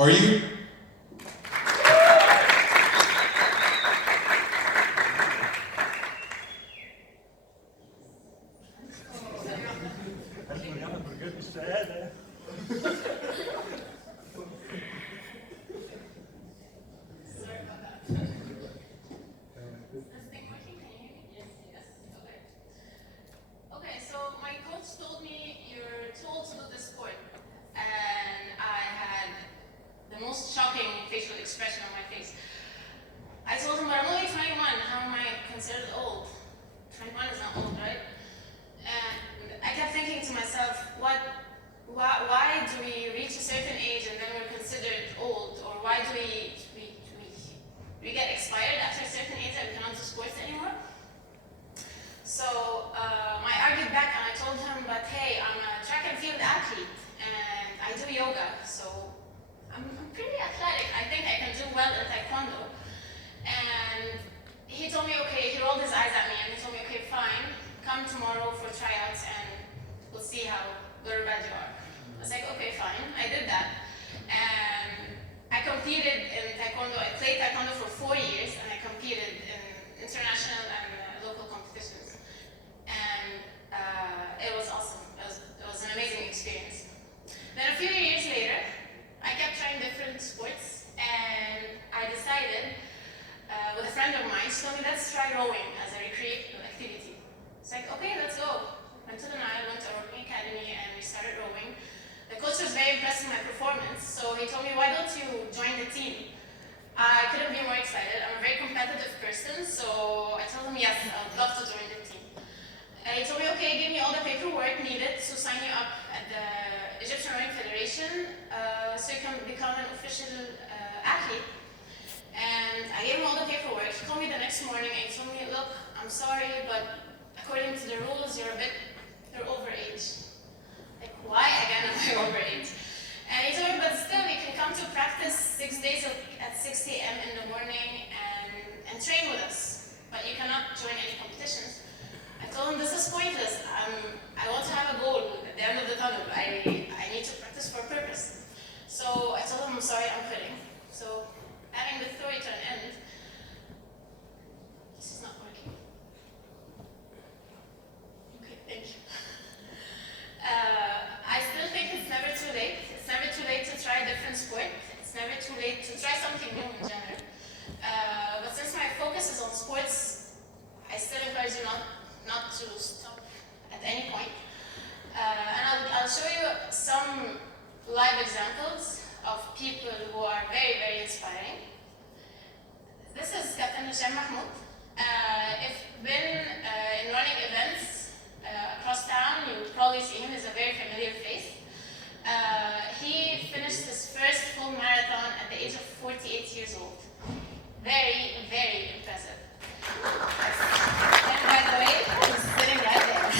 Are you? We get expired after a certain age and we cannot do sports anymore. So I argued back and I told him, but hey, I'm a track and field athlete and I do yoga, so I'm pretty athletic. I think I can do well in taekwondo. And he told me, okay, he rolled his eyes at me and he told me, okay, fine, come tomorrow for tryouts and we'll see how good or bad you are. I was like, okay, fine. I did that. And I competed in taekwondo. I played taekwondo for 4 years and I competed in international and local competitions. And it was awesome. It was an amazing experience. Then a few years later, I kept trying different sports and I decided with a friend of mine, she told me, let's try rowing as a recreational activity. It's like, okay, let's go. Went to the Nile, went to a rowing academy and we started rowing. The coach was very impressed with my performance, so he told me, why don't you join the team? I couldn't be more excited. I'm a very competitive person, so I told him, yes, I'd love to join the team. He told me, okay, give me all the paperwork needed to sign you up at the Egyptian Rowing Federation so you can become an official athlete. And I gave him all the paperwork. He called me the next morning and he told me, look, I'm sorry, but according to the rules, you're overage. Like, why again am I overage? And he told me, but still, you can come to practice 6 days at 6 a.m. in the morning and train with us, but you cannot join any competitions. I told him, this is pointless. I want to have a goal at the end of the tunnel. I need to practice for a purpose. So I told him, I'm sorry, I'm quitting. So having the story to an end, this is not working. Okay, thank you. I still think it's never too late. It's never too late to try a different sport. It's never too late to try something new in general. But since my focus is on sports, I still encourage you not to stop at any point. And I'll show you some live examples of people who are very, very inspiring. This is Captain Riham Masoud. If you've been in running events across town, you probably see him. He's a very familiar face. He finished his first full marathon at the age of 48 years old. Very, very impressive. And by the way, he's sitting right there.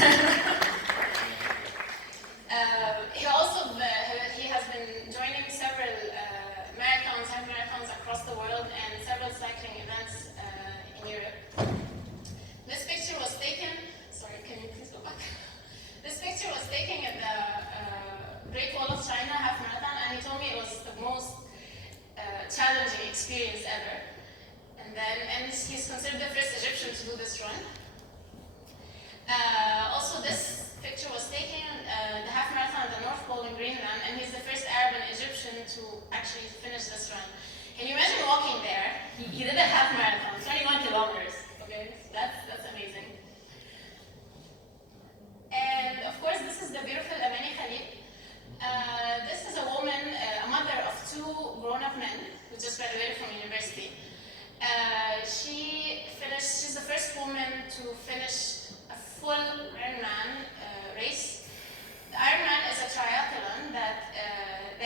He has been joining several marathons, half marathons across the world and several cycling events in Europe. This picture was taken, sorry, can you please go back? This picture was taken at the Great Wall of China half marathon, and he told me it was the most challenging experience ever. And he's considered the first Egyptian to do this run. Also, this picture was taken the half marathon at the North Pole in Greenland, and he's the first Arab and Egyptian to actually finish this run. Can you imagine walking there? He did a half marathon, 21 kilometers. Okay, so that's amazing. And of course, this is the beautiful Amani Khalid. This is a woman, a mother of 2 grown-up men who just graduated from university. She's the first woman to finish a full Ironman race. The Ironman is a triathlon that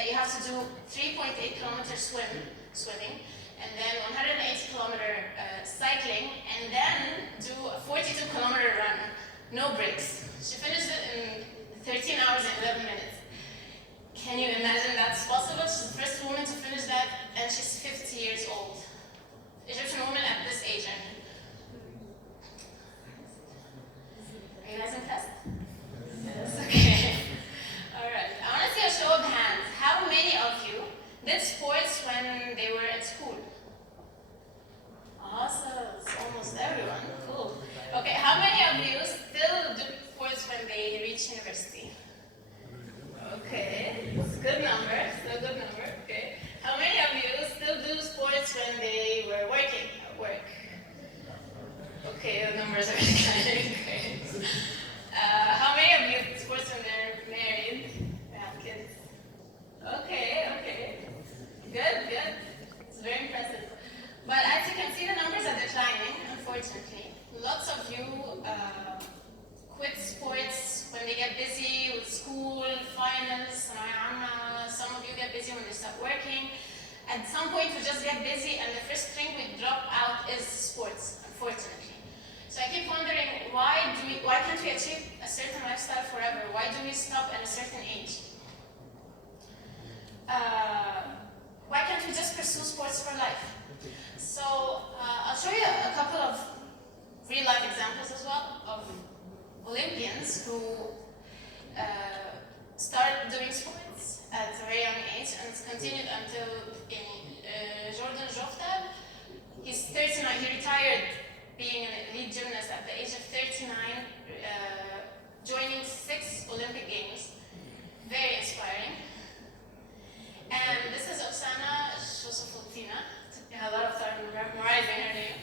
you have to do 3.8 kilometer swimming, and then 180 kilometer cycling, and then do a 42 kilometer run, no breaks. She finished it in 13 hours and 11 minutes. Can you imagine that's possible? She's the first woman to finish that, and she's 50 years old. Egyptian woman at this age, I mean. Are you guys impressed? Yes, okay. Alright, I want to see a show of hands. How many of you did sports when they were in school? Awesome, it's almost everyone, cool. Okay, how many of you still do sports when they reach university? Okay, it's a good number, still a good number, okay. How many of you still do sports when they were working at work? Okay, the numbers are declining, great. How many of you do sports when they're married, they have kids? Okay, good. It's very impressive. But as you can see, the numbers are declining, unfortunately. Lots of you quit sports when they get busy with school, finals, some of you get busy when they start working. At some point, we just get busy, and the first thing we drop out is sports, unfortunately. So I keep wondering, why can't we achieve a certain lifestyle forever? Why do we stop at a certain age? Why can't we just pursue sports for life? So I'll show you a couple of real-life examples as well of Olympians who started doing sports at a very young age, and it's continued until Jordan Joftal. He's 39, he retired being an elite gymnast at the age of 39, joining 6 Olympic Games. Very inspiring. And this is Oksana Shosofotina. Took me a lot of time memorizing her name.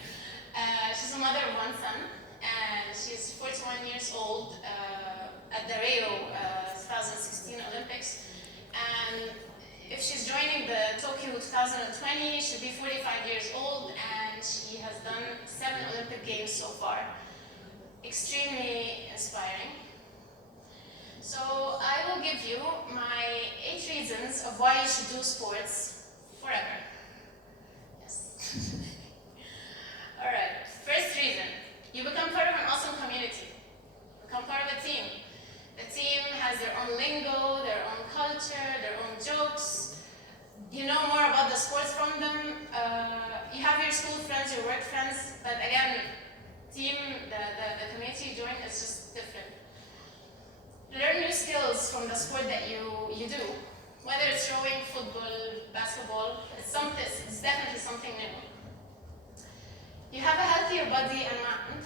She's a mother of 1 son, and she's 41 years old at the Rio 2016 Olympics. And if she's joining the Tokyo 2020, she'll be 45 years old, and she has done 7 Olympic Games so far. Extremely inspiring. So I will give you my 8 reasons of why you should do sports forever. Yes. All right, first reason, you become part of an awesome community. Become part of a team. The team has their own lingo, their own culture, their own jokes. You know more about the sports from them. You have your school friends, your work friends, but again, team, the community you join is just different. Learn new skills from the sport that you do. Whether it's rowing, football, basketball, it's definitely something new. You have a healthier body and mind.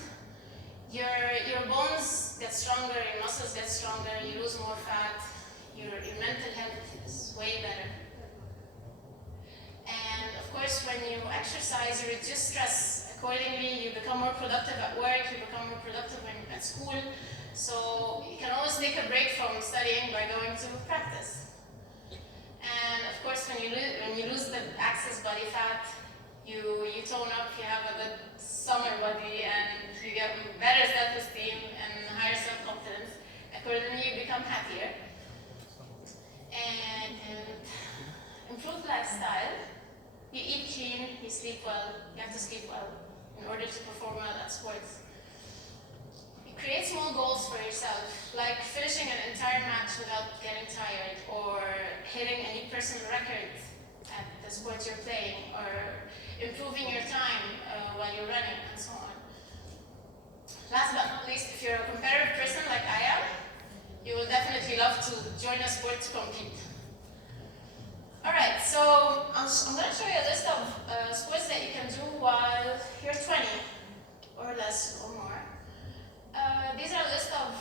Your bones get stronger, your muscles get stronger, you lose more fat, your mental health is way better. And of course, when you exercise, you reduce stress. Accordingly, you become more productive at work, you become more productive at school. So you can always take a break from studying by going to practice. And of course, when you lose the excess body fat, you tone up, you have a good summer body, and you get better self-esteem and higher self-confidence. Accordingly, you become happier. And improved lifestyle. You eat clean, you sleep well, you have to sleep well in order to perform well at sports. Create small goals for yourself, like finishing an entire match without getting tired, or hitting a new personal record at the sport you're playing, or improving your time while you're running, and so on. Last but not least, if you're a competitive person like I am, you will definitely love to join a sport to compete. Alright, so I'm going to show you a list of sports that you can do while you're 20, or less, or more. These are a list of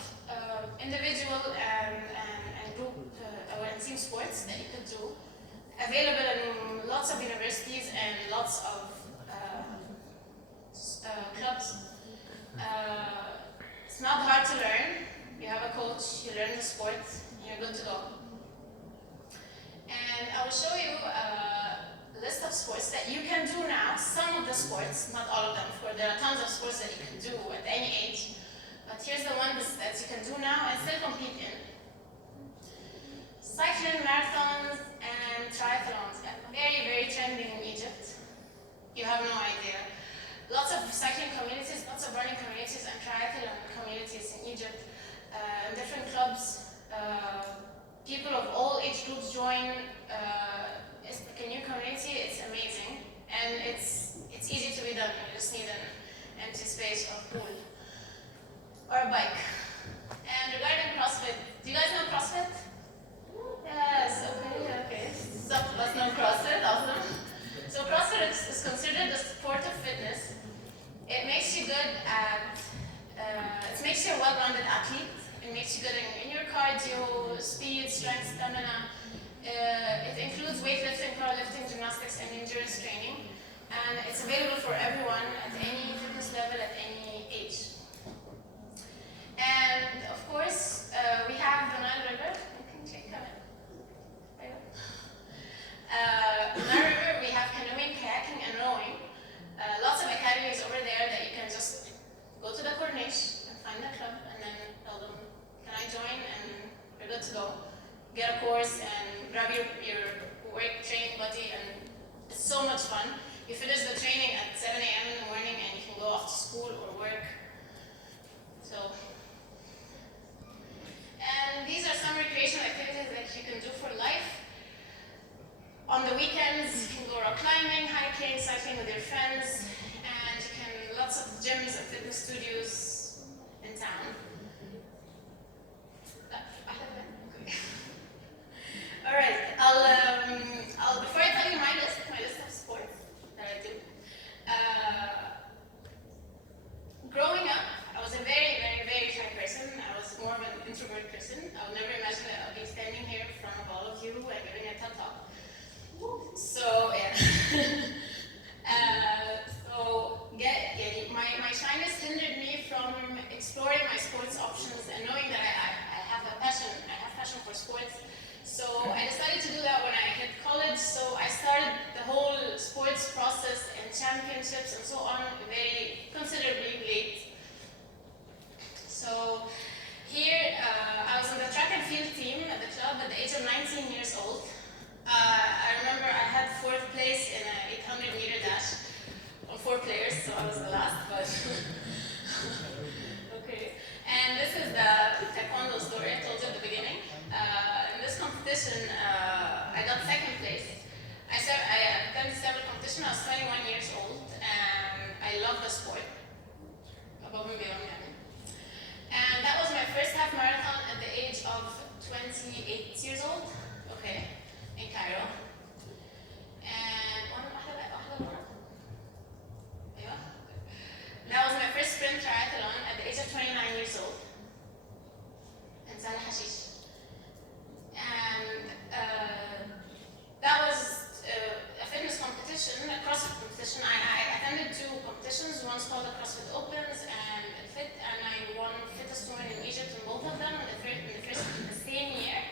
individual and group and team sports that you could do, available in lots of universities and lots of clubs. It's not hard to learn. You have a coach, you learn the sport, and you're good to go. And I will show you a list of sports that you can do now. Some of the sports, not all of them, for there are tons of sports that you can do at any age. But here's the ones that you can do now and still compete in. Cycling, marathons, and triathlons. Very, very trending in Egypt. You have no idea. Lots of cycling communities, lots of running communities, and triathlon communities in Egypt. Different clubs. People of all age groups join. It's like a new community. It's amazing. And it's easy to be done. You just need an empty space or pool. Or a bike. And regarding CrossFit, do you guys know CrossFit? Yes, okay. Some of us know CrossFit. gymnastics and endurance training. And it's available for everyone at any fitness level, at any age. And of course, we have the Nile River. You can check it. The Nile River, we have canoeing, kayaking, and rowing. Lots of academies over there that you can just go to the Corniche and find a club and then tell them, can I join? And you're good to go. Get a course and grab your work training buddy, and it's so much fun. You finish the training at 7 a.m. in the morning and you can go off to school or work. So, and these are some recreational activities that you can do for life. On the weekends, you can go rock climbing, hiking, cycling with your friends, and you can, lots of gyms and fitness studios in town. All right, I'll before I tell you my list of sports that I do. Growing up, I was a very, very, very shy person. I was more of an introvert person. I would never imagine that I'll be standing here in front of all of you and giving a TED talk. So yeah. My shyness hindered me from exploring my sports options and knowing that I have passion for sports. So I decided to do that when I hit college. So I started the whole sports process and championships and so on very considerably late. So here I was on the track and field team at the club at the age of 19 years old. I remember I had 4th place in an 800 meter dash on 4 players, so I was the last, but okay. And this is the taekwondo story I told you at the beginning. In this competition, I got 2nd place. I attended several competitions. I was 21 years old, and I love the sport. Above and beyond, and that was my first half marathon at the age of 28 years old. Okay. In Cairo. And that was my first sprint triathlon at the age of 29 years old. And Salah Hashish. And that was a fitness competition, a CrossFit competition. I attended 2 competitions. One's called the CrossFit Opens and ELFIT, and I won Fittest woman in Egypt in both of them in the same year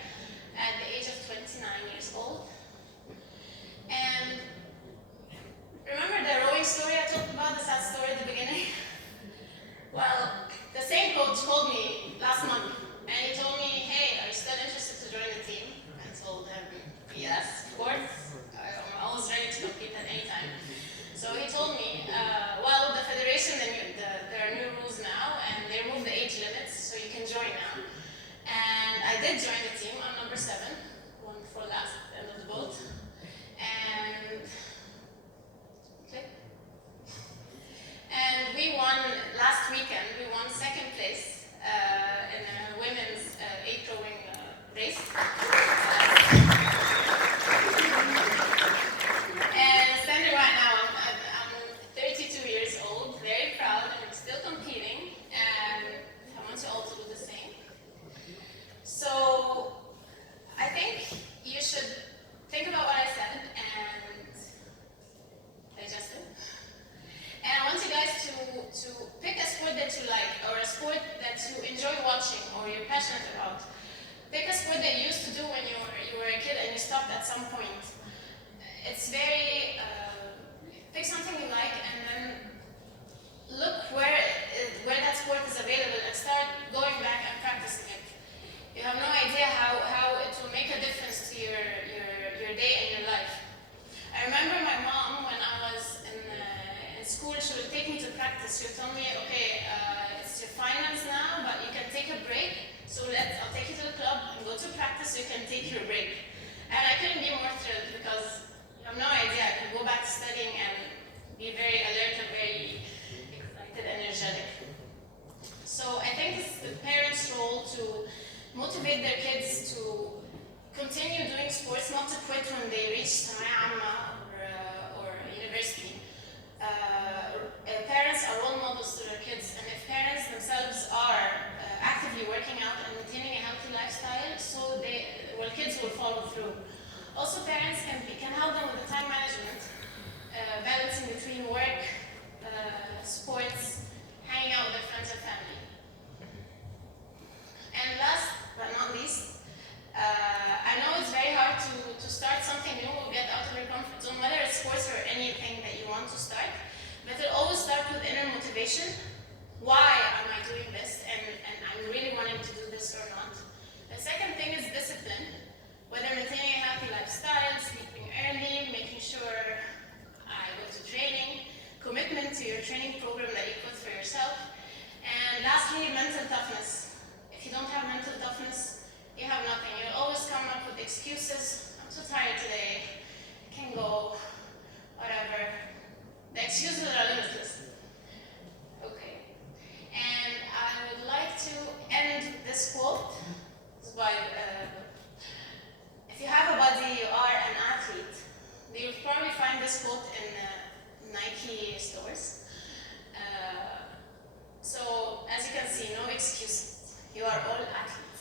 at the age of 29 years old. And remember the rowing story I talked about, the sad story at the beginning? Well, the same coach called me last month, and he told me, hey, are you still interested to join the team? I told him, yes, of course. I'm always ready to compete at any time. So he told me, well, the federation, there are new rules now, and they removed the age limits, so you can join now. And I did join the team. I'm number 7, one before last, end of the boat. And okay. And we won last weekend. We won 2nd place in a women's 8 rowing race. And standing right now, I'm 32 years old, very proud, and I'm still competing. And I want you all to do the same. So I think you should think about what I said and digest it. And I want you guys to pick a sport that you like, or a sport that you enjoy watching or you're passionate about. Pick a sport that you used to do when you were a kid and you stopped at some point. It's very, pick something you like and then look where that sport is available and start going back and practicing it. You have no idea how it will make a difference to your day and your life. I remember my mom, when I was in school, she would take me to practice. She would tell me, okay, it's your finals now, but you can take a break. So I'll take you to the club and go to practice so you can take your break. And I couldn't be more thrilled because you have no idea. I could go back to studying and be very alert and very excited, energetic. So I think it's the parents' role to motivate their kids to continue doing sports, not to quit when they reach ثانوية عامة or university. Parents are role models to their kids, and if parents themselves are actively working out and maintaining a healthy lifestyle, so kids will follow through. Also, parents can help them with the time management. motivation. Why am I doing this? And I'm really wanting to do this or not. The second thing is discipline. Whether maintaining a healthy lifestyle, sleeping early, making sure I go to training, commitment to your training program that you put for yourself. And lastly, mental toughness. If you don't have mental toughness, you have nothing. You'll always come up with excuses. I'm so tired today. I can't go. Whatever. The excuses are limitless. Okay. And I would like to end this quote by, if you have a body, you are an athlete. You'll probably find this quote in Nike stores. So, as you can see, no excuses. You are all athletes.